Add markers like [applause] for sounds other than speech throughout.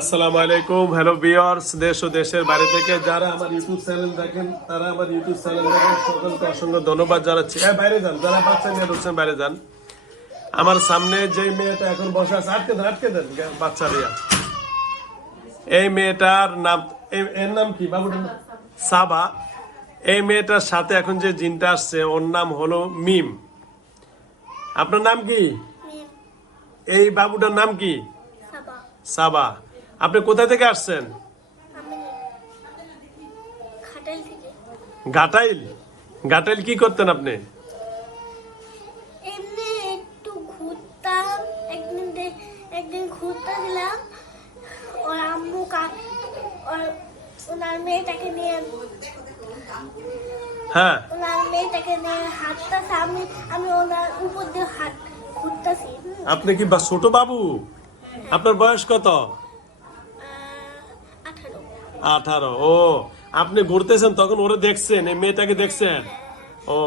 আসসালামু আলাইকুম। Hello viewers দেশ ও দেশের বাইরে থেকে যারা আমার ইউটিউব চ্যানেল দেখেন তারা আমার ইউটিউব চ্যানেল দেখেন। সকলকে অসংখ্য ধন্যবাদ জানাচ্ছি। হ্যাঁ বাইরে যান যারা বাচ্চা নিয়ে ঢুকছেন বাইরে যান। আমার সামনে যে মেয়েটা এখন বসে আছে আটকে দেন আটকে দেন বাচ্চা দিয়া। এই মেয়েটার নাম এর নাম কি? বাবুটার সাবা। এই মেয়েটার সাথে এখন যে জিনটা আসছে ওর নাম হলো মিম। আপনার নাম কি? এই বাবুটার নাম কি? সাবা। সাবা। আপনি কোথা থেকে আসছেন? ঘাটাইল ঘাটাইল? কি করতেন আপনি? একদিন দে- একদিন ঘুরতে গেলাম। ওর আম্মু ওর ওনার মেয়েটাকে নিয়ে হ্যাঁ। ওনার মেয়েটাকে নিয়ে হাঁটতেছে। আমি আমি ওনার উপর দিয়ে হাঁট ঘুরতেছি। আপনি কি বা- ছোট বাবু? আপনার বয়স কত? আঠারো ও আপনি ঘুরতেছেন তখন ওরে দেখছেন এই মেয়েটাকে দেখছেন। ও।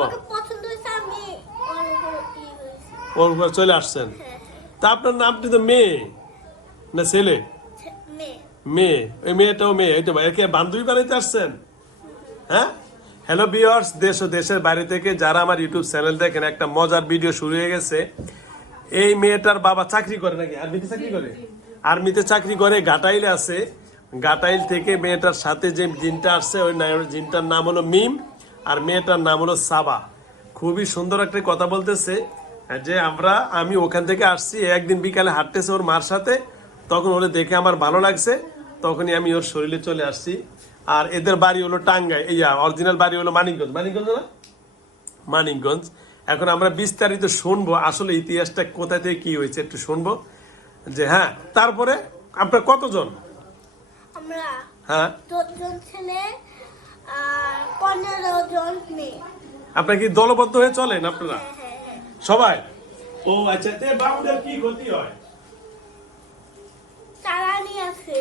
ওর চলে আসছেন। হ্যাঁ তা আপনার নামটি তো মেয়ে না ছেলে? মেয়ে। মেয়ে ওই মেয়েটাও মেয়ে এই তো একে বান্ধবী বানাইতে আসছেন? হ্যাঁ? হ্যালো বিয়ার্স দেশ ও দেশের বাইরে থেকে যারা আমার ইউটিউব চ্যানেল দেখেন একটা মজার ভিডিও শুরু হয়ে গেছে। এই মেয়েটার বাবা চাকরি করে নাকি? আর্মিতে চাকরি করে? আর্মিতে চাকরি করে ঘাটাইলে আছে। ঘাটাইল থেকে মেয়েটার সাথে যে জিনটা আসছে, ওই জিনটার নাম হলো মিম আর মেয়েটার নাম হলো সাবা। খুবই সুন্দর একটা কথা বলতেছে যে আমরা, আমি ওখান থেকে আসছি, একদিন বিকালে হাঁটতেছে ওর মার সাথে, তখন ওরে দেখে আমার ভালো লাগছে, তখনই আমি ওর শরীরে চলে আসছি। আর এদের বাড়ি হলো টাঙ্গাই এই অরিজিনাল বাড়ি হলো মানিকগঞ্জ। মানিকগঞ্জ না? মানিকগঞ্জ। এখন আমরা বিস্তারিত শুনব, আসলে ইতিহাসটা কোথা থেকে কি হয়েছে একটু শুনব। যে হ্যাঁ তারপরে আপনার কতজন? আমরা হ্যাঁ। দশজন ছেলে আর পনেরো জন মেয়ে। আপনার কি দলবদ্ধ হয়ে চলেন আপনারা? হ্যাঁ হ্যাঁ সবাই? ও আচ্ছা তে বাবুদের কি ক্ষতি হয়? চালানি আছে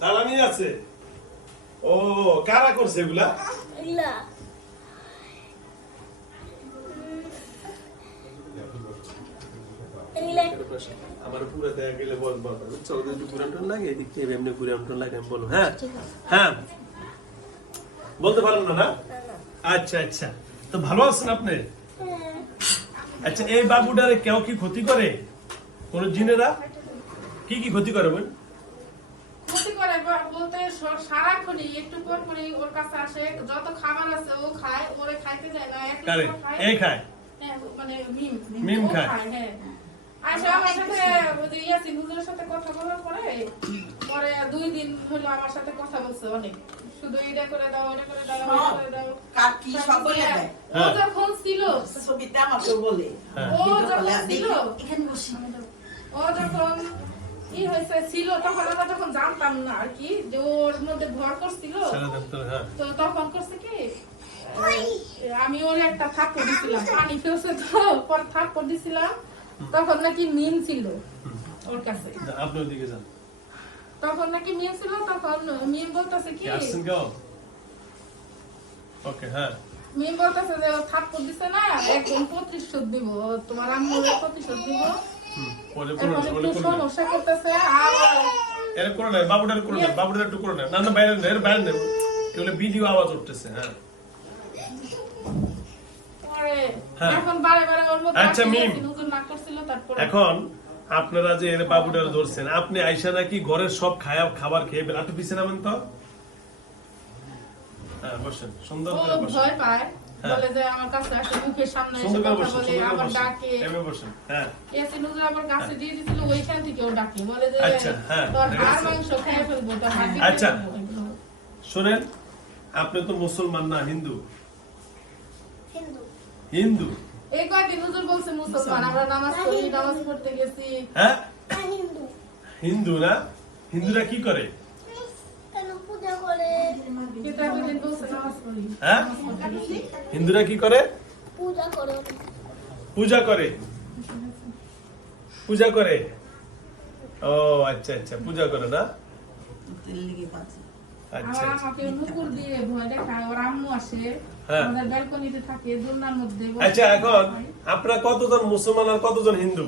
চালানি আছে? ও কারা করছে এগুলা? এগুলা। এগুলা আমার পুরো দেখা গেলে বল বল চৌধুরী একটু পুরান টন লাগে এদিক থেকে এমনি পুরান টন লাগে আমি বলো হ্যাঁ হ্যাঁ। বলতে পারেন না না? আচ্ছা আচ্ছা। তো ভালো আছেন আপনি? হ্যাঁ, আচ্ছা এই বাবুটারে কেউ কি ক্ষতি করে? কোন জিনেরা? কি কি ক্ষতি করে বোন ক্ষতি করে বলতে সারাক্ষণই একটু পর পরই ওর কাছে আসে যত খাবার আছে ও খায় ওরে খাইতে দেয় না। এই খায়? হ্যাঁ, মানে মিম মিম খায়। হ্যাঁ। সাথে ইয়াসিন সাথে কথা বলার পরে পরে দুই দিন হলো আমার সাথে কথা বলছে অনেক। শুধু এটা করে দাও এটা করে দাও করে দাও। কার কি সকলে দেয়? ও যখন ছিল ছবিতে আমাকে বলে। হ্যাঁ। ও যখন ছিল এখানে বসি। ও যখন ই হয়েছে ছিল তখন আমরা যখন জানতাম না আর কি যে ওর মধ্যে ভর করছিল। তো, হ্যাঁ। তো তখন করছে কি? আমি ওর একটা থাপ্পড় দিছিলাম। পানি ফেলছে তো পর থাপ্পড় দিছিলাম। তখন নাকি মিম ছিল ওর কাছে। যা, আপনি ওদিকে যান। তখন নাকি মিম ছিল তখন মিম বলতেছে কি? ওকে হ্যাঁ। মিম বলতেছে যে থাপ্পড় দিছে না একদম প্রতিশোধ দিব তোমার আম্মুর প্রতিশোধ দিব। সমস্যা করতেছে আর এর করে না বাবুটার করে না বাবুটার একটু করে না। না না বাইরে না এর বাইরে নেব এগুলো ভিডিও আওয়াজ উঠতেছে হ্যাঁ। হ্যাঁ। এখন বারে বারে ওর মধ্যে আচ্ছা, মিম। নতুন নাক করছিল তারপরে এখন আপনারা যে এর বাবুটার ধরছেন আপনি আইসা নাকি ঘরের সব খায়া খাবার খেয়ে বেলা একটু পিছিয়ে নামেন তো। হ্যাঁ বসেন। সুন্দর করে বসেন। ভয় পায়। হ্যাঁ। বলে যে আমার কাছে আসে মুখের সামনে এসে কথা বলে সুন্দর করে আবার বসেন। ডাকে। এভাবে বসেন হ্যাঁ। ইয়াসিন হুজুর আমার কাছে দিয়ে দিছিল ওইখান থেকে ও ডাকে। বলে যে আচ্ছা, হ্যাঁ, তোর হাড় মাংস খেয়ে ফেলব তোর হাড্ডি আচ্ছা। শোনেন আপনি তো মুসলমান না হিন্দু। হিন্দু। এই কয়েকদিন হুজুর বলছে মুসলমান? আমরা নামাজ পড়ি নামাজ পড়তে গেছি। হ্যাঁ? হ্যাঁ, হিন্দু। হিন্দু না? হিন্দুরা কি করে? হ্যাঁ? হিন্দুরা কি করে? পূজা করে। পূজা করে। ও আচ্ছা আচ্ছা পূজা করে না? আচ্ছা আচ্ছা। আমাকে নুপুর দিয়ে ভয় দেখায় ওর আম্মু আসে। হ্যাঁ। আচ্ছা এখন। আপনারা কতজন মুসলমান আর কতজন হিন্দু?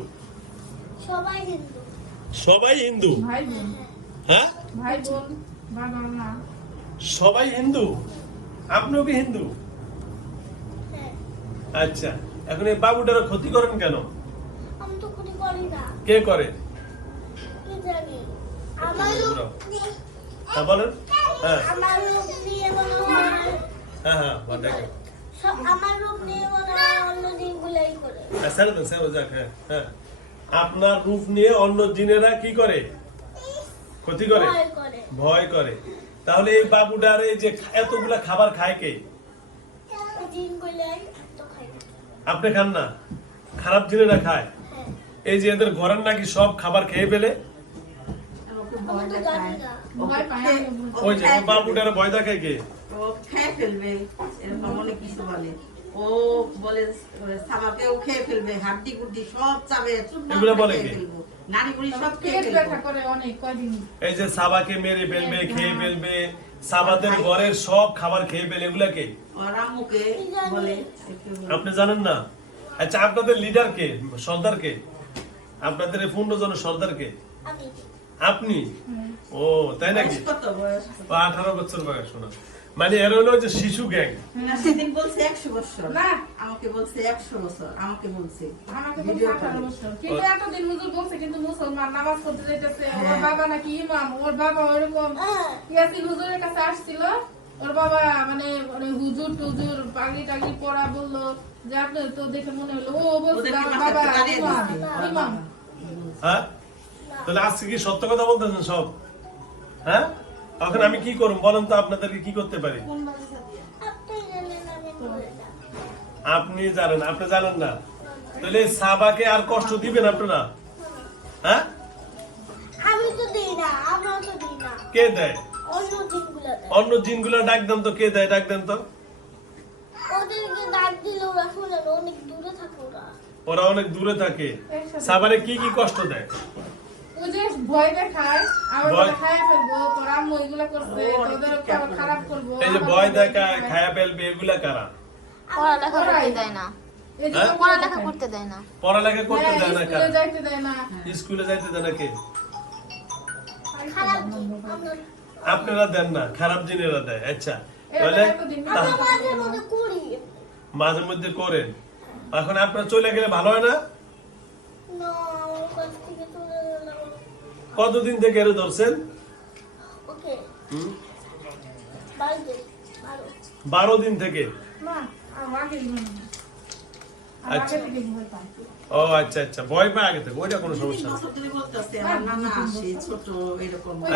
সবাই হিন্দু। সবাই হিন্দু? ভাই হ্যাঁ? ভাই বোন সবাই হিন্দু? আপনিও কি হিন্দু? হ্যাঁ। আচ্ছা এখন এই বাবুটার ক্ষতি করেন কেন? আমি তো ক্ষতি করি না। কে করে? আমার হ্যাঁ বলেন। হ্যাঁ। হয় হ্যাঁ আমার নিয়ে অন্য দিনগুলাই করে। হ্যাঁ, ছেড়ে দেন, যাক, হ্যাঁ, হ্যাঁ। আপনার রূপ নিয়ে অন্য জিনেরা কি করে? ক্ষতি করে? ভয় করে। তাহলে এই বাবুটার এই যে এতগুলা খাবার খায় কে? তো। আপনি খান না? খারাপ জিনেরা খায়? হ্যাঁ। এই যে এদের ঘরের নাকি সব খাবার খেয়ে ফেলে? ওই যে বাবুটার ভয় দেখায় কে ও খেয়ে ফেলবে এরকম অনেক কিছু বলে ও বলে সাবাকেও খেয়ে ফেলবে হাড্ডি গুড্ডি সব চাবে এগুলো বলে কে? এই যে সাবাকে মেরে ফেলবে খেয়ে ফেলবে সাবাদের ঘরের সব খাবার খেয়ে ফেলে এগুলাকে আপনি জানেন না আচ্ছা আপনাদের লিডার কে সর্দার কে আপনাদের পূর্ণ জন সর্দার কে আপনি? ও তাই নাকি? আঠারো বছর বয়স শোনা মানে এর হলো যে শিশু গ্যাং সেদিন বলছে একশো বছর। না। আমাকে বলছে একশো বছর। আমাকে বলছে। আমাকে বলছে আঠারো বছর। কিন্তু এতদিন হুজুর বলছে কিন্তু মুসলমান নামাজ পড়তে যেতেছে ওর বাবা নাকি ইমাম। ওর বাবা ওরকম হ্যাঁ ইয়াসিন হুজুরের কাছে আসছিল। ওর বাবা মানে হুজুর টুজুর পাগড়ি টাগড়ি পড়া বলল। যে আপনি তো দেখে মনে হলো ও বলছে বাবা। ইমাম। হ্যাঁ? তাহলে আজকে কি সত্য কথা বলতেছেন সব? হ্যাঁ? এখন আমি কি করব বলেন তো আপনাদেরকে কি করতে পারি? আপনি জানেন আপনি জানেন না। তাহলে সাবাকে আর কষ্ট দিবেন আপনারা? হ্যাঁ? আমি তো দিই না আমরা তো দিই না। কে দেয়? অন্য জিনগুলো ডাক দেন তো কে দেয় ডাক দেন তো? ওদেরকে ডাক দিলে ওরা শুনে অনেক দূরে থাকে ওরা। ওরা অনেক দূরে থাকে। সাবারে কি কি কষ্ট দেয়? ভয় দেখায় খায় ফেলব তোর আম্মু এগুলা করছে তোদের খারাপ করব এই যে ভয় দেখায় দেখায়। খায়া ফেলবে এগুলা কারা? পড়ালেখা করতে দেয় না। এই যে হ্যাঁ? পড়ালেখা করতে দেয় না। পড়ালেখা করতে হ্যাঁ, দেয় না স্কুলে যাইতে দেয় না। স্কুলে যাইতে দেয় না কে? খারাপ দিন আমরা আপনারা দেন না খারাপ জিনেরা দেয়। আচ্ছা তাহলে মাঝে মধ্যে করেন। এখন আপনারা চলে গেলে ভালো হয় না। কতদিন থেকে এর ধরছেন? হুম? বারো দিন থেকে? আচ্ছা। ও আচ্ছা আচ্ছা। ভয় পায় আগে থেকে ওইটা কোনো সমস্যা ওই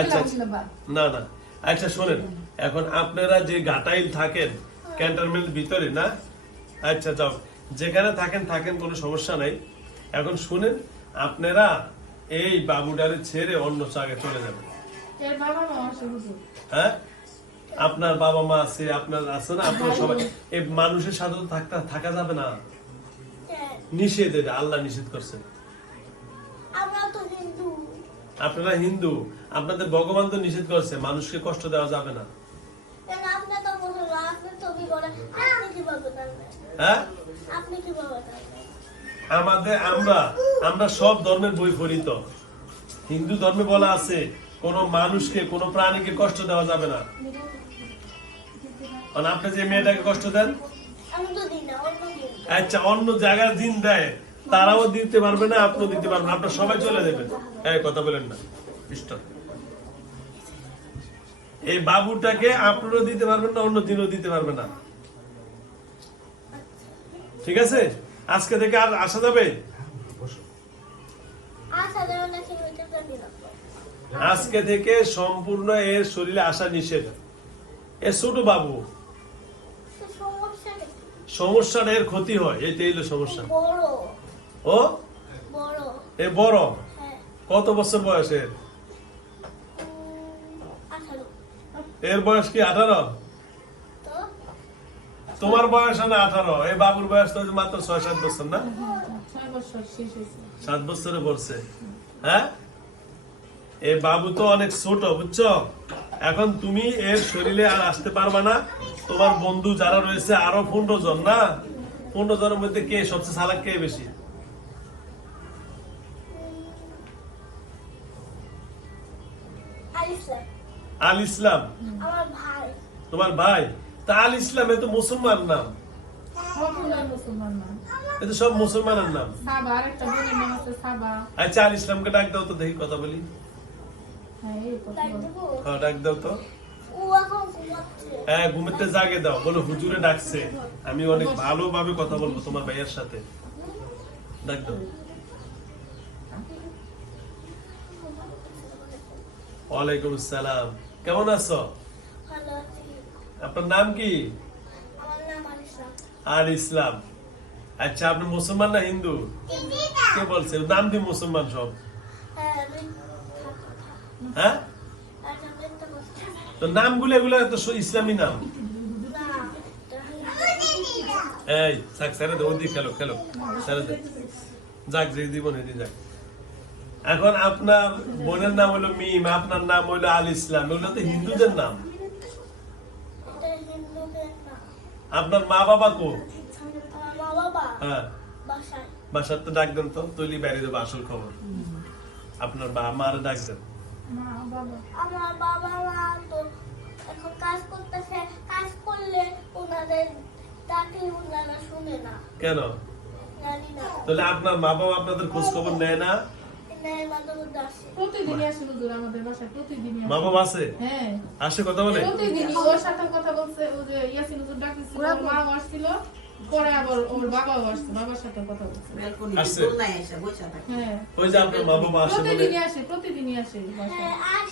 আচ্ছা, আচ্ছা। না না। আচ্ছা শোনেন। এখন আপনারা যে ঘাটাইল থাকেন ক্যান্টনমেন্ট ভিতরে না? আচ্ছা যাও। যেখানে থাকেন থাকেন কোনো সমস্যা নাই। এখন শুনেন আপনারা এই বাবুডারে ছেড়ে অন্য জায়গায় চলে হুজুর। হ্যাঁ? আপনার বাবা মা আছে আপনার আছে না? আপনার সবাই এই মানুষের সাথে থাকতে থাকা যাবে না। হ্যাঁ, নিষেধ এটা আল্লাহ নিষেধ করছেন। আপনারা হিন্দু আপনাদের ভগবান তো নিষেধ করছে মানুষকে কষ্ট দেওয়া যাবে না। হ্যাঁ? আপনি জানবেন আমাদের আমরা আমরা সব ধর্মের বই পড়ি তো হিন্দু ধর্মে বলা আছে, কোন মানুষকে, কোন প্রাণীকে কষ্ট দেওয়া যাবে না। আপনি যে মেয়েটাকে কষ্ট দেন? আচ্ছা অন্য জায়গার দিন দেয়, তারাও দিতে পারবে না, আপনিও দিতে পারবেন। আপনারা সবাই চলে যাবেন। এই কথা বলেন না এই বাবুটাকে আপনারও দিতে পারবেন না অন্য দিনও দিতে পারবে না। ঠিক আছে? আজকে থেকে আর আসা যাবে? আজকে থেকে সম্পূর্ণ এর শরীরে আসা নিষেধ। এ ছোট বাবু। সমস্যাটা এর ক্ষতি হয় এইটাই হলো সমস্যা। ও? এ বড়? কত বছর বয়সের? এর বয়স কি আঠারো? তোমার বয়স না আঠারো এই বাবুর বয়স তো মাত্র ছয় সাত বছর না। সাত বছরে পড়ছে। হ্যাঁ? এই বাবু তো অনেক ছোট বুঝছ? এখন তুমি এর শরীরে আর আসতে পারবা না। তোমার বন্ধু যারা রয়েছে আরও পনেরো জন না? পনেরো জনের মধ্যে কে সবচেয়ে চালাক কে বেশি? আল ইসলাম। তোমার ভাই? তা আল ইসলাম এ তো মুসলমান নাম। সবগুলাই মুসলমান না এ তো সব মুসলমানের নাম। আচ্ছা আল ইসলামকে ডাক দাও তো দেখি কথা বলি। হ্যাঁ ডাক হ্যাঁ ডাক দাও তো। ও এখন ঘুমাচ্ছে। হ্যাঁ ঘুমেতে জাগে দাও। বলো হুজুরে ডাকছে। আমি অনেক ভালোভাবে কথা বলব তোমার ভাইয়ের সাথে। ডাক দাও। ওয়ালাইকুম আসসালাম। কেমন আছো? ভালো আছি। আপনার নাম কি? নাম আল ইসলাম। আচ্ছা আপনি মুসলমান না হিন্দু? কে বলছে? নাম দিয়ে মুসলমান সব। হ্যাঁ হ্যাঁ? আর তো নামগুলো এগুলো তো ইসলামী নাম। এই থাক ছেড়ে দে ওদিকে খেলো খেলো দে। যাক যে দিব না যাক। এখন আপনার বোনের নাম হলো মিম আপনার নাম হলো আল ইসলাম এগুলো তো হিন্দুদের নাম এটা হিন্দুদের না আপনার মা বাবা কো? হ্যাঁ। বাসার তো ডাক দেন তো তৈলি বাইরে দেবো আসল খবর। আপনার বা মার ডাক দেন। মা বাবা। আমার বাবা মা তো এখন কাজ করতেছে। কাজ করলে ওনাদের ডাকলে ওনারা শুনে না। কেন? তাহলে আপনার মা বাবা আপনাদের খোঁজ খবর নেয় না? নেয় মাঝে মধ্যে আসে প্রতিদিনই আসে হুজুর আমাদের বাসায় প্রতিদিনই মা বাবা আছে হ্যাঁ। আসে কথা বলে? প্রতিদিনই ওর সাথে কথা বলছে ও যে ইয়াসিন হুজুর ডাকতেছিল মা আসছিল পরে আবার ওর বাবাও আসছে বাবার সাথে কথা বলছে। আসছে। দোলনায় এসে বসে থাকে। হ্যাঁ। ওই যে আপনার মা বাবা আসে প্রতিদিনই আসে প্রতিদিনই আসে বাসায়। হ্যাঁ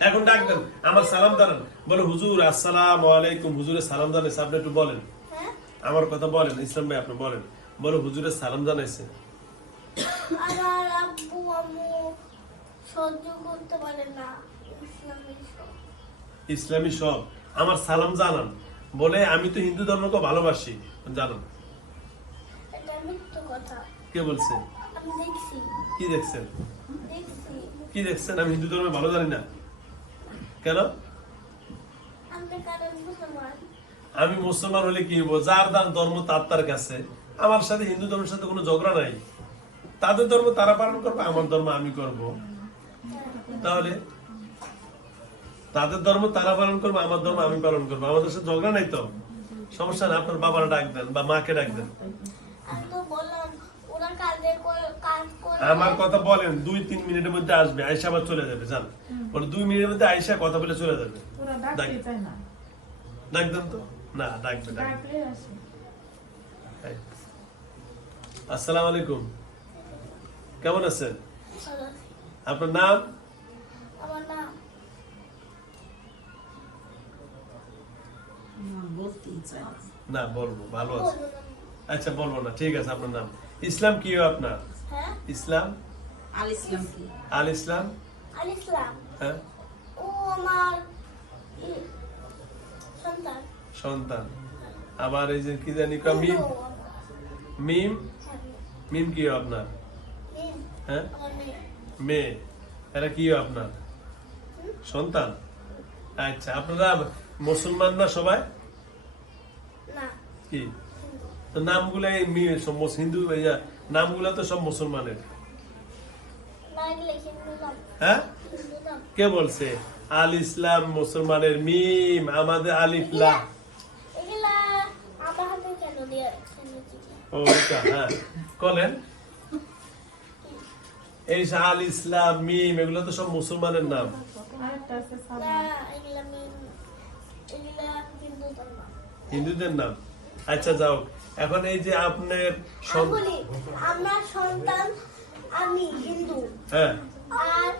এখন ডাক আমার সালাম দাঁড়ান বলে হুজুর আসসালাম আলাইকুম। হুজুরের সালাম জানাইছে আপনি একটু বলেন। হ্যাঁ। আমার কথা বলেন ইসলাম ভাই আপনি বলেন। বলে হুজুরের সালাম জানাইছে। আমার আব্বু আম্মু সহ্য করতে পারে না। ইসলামের সব। ইসলামী সব। আমার সালাম জানান। বলে আমি তো হিন্দু ধর্মকে ভালোবাসি। জানান। কে বলছে? কি দেখছেন? কি দেখছেন? আমি হিন্দু ধর্মে ভালো জানি না। কেন? আমি মুসলমান। হলে কি হব যার যার ধর্ম তার তার কাছে। আমার সাথে হিন্দু ধর্মের সাথে কোনো ঝগড়া নাই। তাদের ধর্ম তারা পালন করবে আমার ধর্ম আমি করব। তাহলে তাদের ধর্ম তারা পালন করবে আমার ধর্ম আমি পালন করব। আমাদের সাথে ঝগড়া নাই তো? সমস্যা না আপনার বাবারা ডাক দেন বা মাকে ডাক দেন। আমি তো বললাম ওরা কাজে করে- কাজ করে আমার কথা বলেন দুই তিন মিনিটের মধ্যে আসবে আয়সা আবার চলে যাবে জান। ওর দুই মিনিটের মধ্যে আয়সা কথা বলে চলে যাবে। ওরা না? ডাক দেন তো? না ডাকবে। আসসালামু আলাইকুম। কেমন আছেন? আপনার নাম? আমার। না বলব ভালো আছে আচ্ছা বলব না ঠিক আছে আপনার নাম। ইসলাম কি আপনার? হ্যাঁ? ইসলাম? আল ইসলাম আল ইসলাম? আল ইসলাম। হ্যাঁ? ও আমার সন্তান। সন্তান। আবার এই যে কি জানি মিম মিম? হ্যাঁ, মিম। কি আপনার? মিম, হ্যাঁ? মেয়ে। এরা কি আপনার? সন্তান? আচ্ছা আপনারা মুসলমান না সবাই? কি? তো নামগুলা হিন্দু নামগুলা তো সব মুসলমানের। হ্যাঁ? কে বলছে? আল ইসলাম মুসলমানের মিম আমাদের আলিফলা ও হ্যাঁ। বলেন এই আল ইসলাম মিম এগুলো তো সব মুসলমানের নাম। হিন্দুদের নাম। আচ্ছা যাও। এখন এই যে আপনার আমি আমার সন্তান আমি হিন্দু হ্যাঁ। আর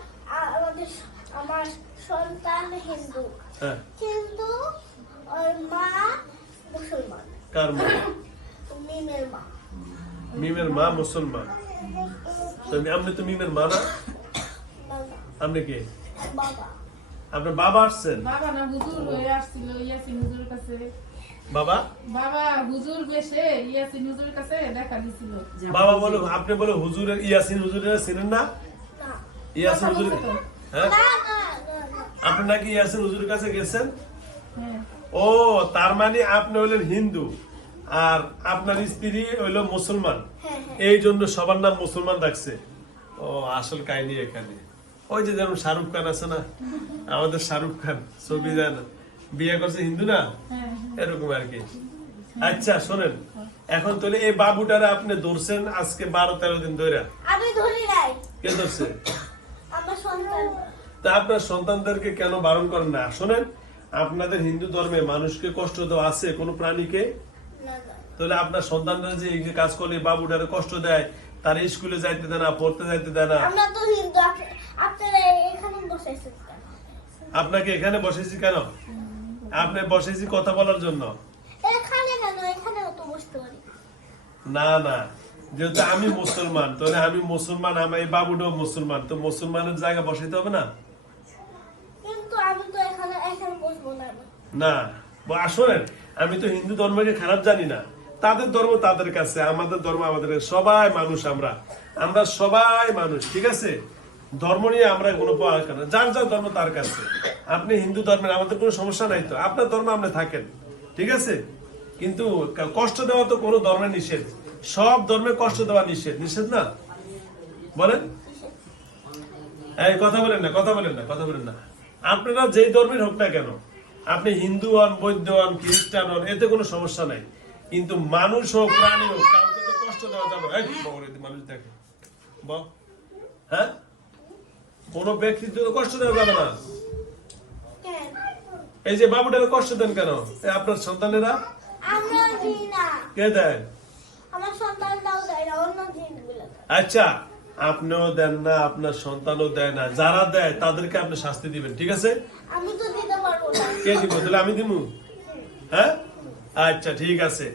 আমাদের আমার সন্তান হিন্দু হ্যাঁ। কিন্তু ওর মা মুসলমান কার মা? মিমের মা। মিমের মা মুসলমান। তো আপনি তো মিমের মা না [coughs] আপনি কে? আপনার বাবা আসছেন? বাবা না হুজুর হয়ে আসছিল ইয়াসিন হুজুরের কাছে। বাবা? বাবা হুজুর বেশে ইয়াসিন হুজুরের কাছে দেখা দিছিল। বাবা বলো আপনি বলো হুজুরের ইয়াসিন হুজুরের চিনেন না? না। ইয়াসিন হুজুর হ্যাঁ। আপনি নাকি ইয়াসিন হুজুরের কাছে গেছেন? হ্যাঁ। ও তার মানে আপনি হলেন হিন্দু। আর আপনার স্ত্রী হইল মুসলমান। হ্যাঁ হ্যাঁ। এই জন্য সবার নাম মুসলমান রাখছে ও আসল কাহিনী এখানে। ওই যে যেমন শাহরুখ খান আছে না আমাদের শাহরুখ খান ছবি বিয়ে করছে হিন্দু না? এরকম আর কি। আচ্ছা শোনেন। এখন তাহলে এই বাবুটারে আপনি ধরছেন আজকে বারো তেরো দিন ধরে আমি ধরি নাই। কে ধরছে? আমার সন্তান। তা আপনার সন্তানদেরকে কেন বারণ করেন না? শোনেন আপনাদের হিন্দু ধর্মে মানুষকে কষ্ট দেওয়া আছে কোনো প্রাণীকে? তাহলে আপনার সন্তানরা যে এই কাজ করলে বাবুটারে কষ্ট দেয় তার স্কুলে যাইতে দেয় না পড়তে যাইতে দেয় না। আমরা তো হিন্দু আপনারা এখানে বসেছেন আপনাকে এখানে বসেছি কেন? আপনি বসেছি কথা বলার জন্য। এখানে কেন? এখানেও তো বসতে পারি। না না। যেহেতু আমি মুসলমান তাহলে আমি মুসলমান আমার এই বাবুটাও মুসলমান। তো মুসলমানের জায়গা বসাইতে হবে না? কিন্তু আমি তো এখানে এখানে বসবো না। না। ব- আসলে আমি তো হিন্দু ধর্মকে খারাপ জানি না। তাদের ধর্ম তাদের কাছে, আমাদের ধর্ম আমাদের। সবাই মানুষ আমরা। আমরা সবাই মানুষ, ঠিক আছে? ধর্ম নিয়ে আমরা কোনো পাওয়া যার যার ধর্ম তার কাছে। আপনি হিন্দু ধর্মের, আমাদের কোনো সমস্যা নাই তো? আপনার ধর্ম আপনি থাকেন, ঠিক আছে? কিন্তু কষ্ট দেওয়া তো কোনো ধর্মের নিষেধ। সব ধর্মে কষ্ট দেওয়া নিষেধ। নিষেধ না? বলেন। এই, কথা বলেন না, কথা বলেন না, কথা বলেন না। আপনারা যেই ধর্মের হোক না কেন আপনি হিন্দু হন বৌদ্ধ হন খ্রিস্টান হন এতে কোনো সমস্যা নাই। কিন্তু মানুষ হোক প্রাণী হোক কাউকে তো কষ্ট দেওয়া যাবে মানুষ দেখে। হ্যাঁ? কোনো ব্যক্তিত্ব তো কষ্ট দেওয়া যাবে না। এই যে বাবুটাকে কষ্ট দেন কেন? আপনার সন্তানেরা? কে দেয়। আচ্ছা আপনিও দেন না আপনার সন্তানও দেয় না। যারা দেয় তাদেরকে আপনি শাস্তি দিবেন ঠিক আছে? আমি তো কে দিব? তাহলে আমি দিব হ্যাঁ? আচ্ছা ঠিক আছে।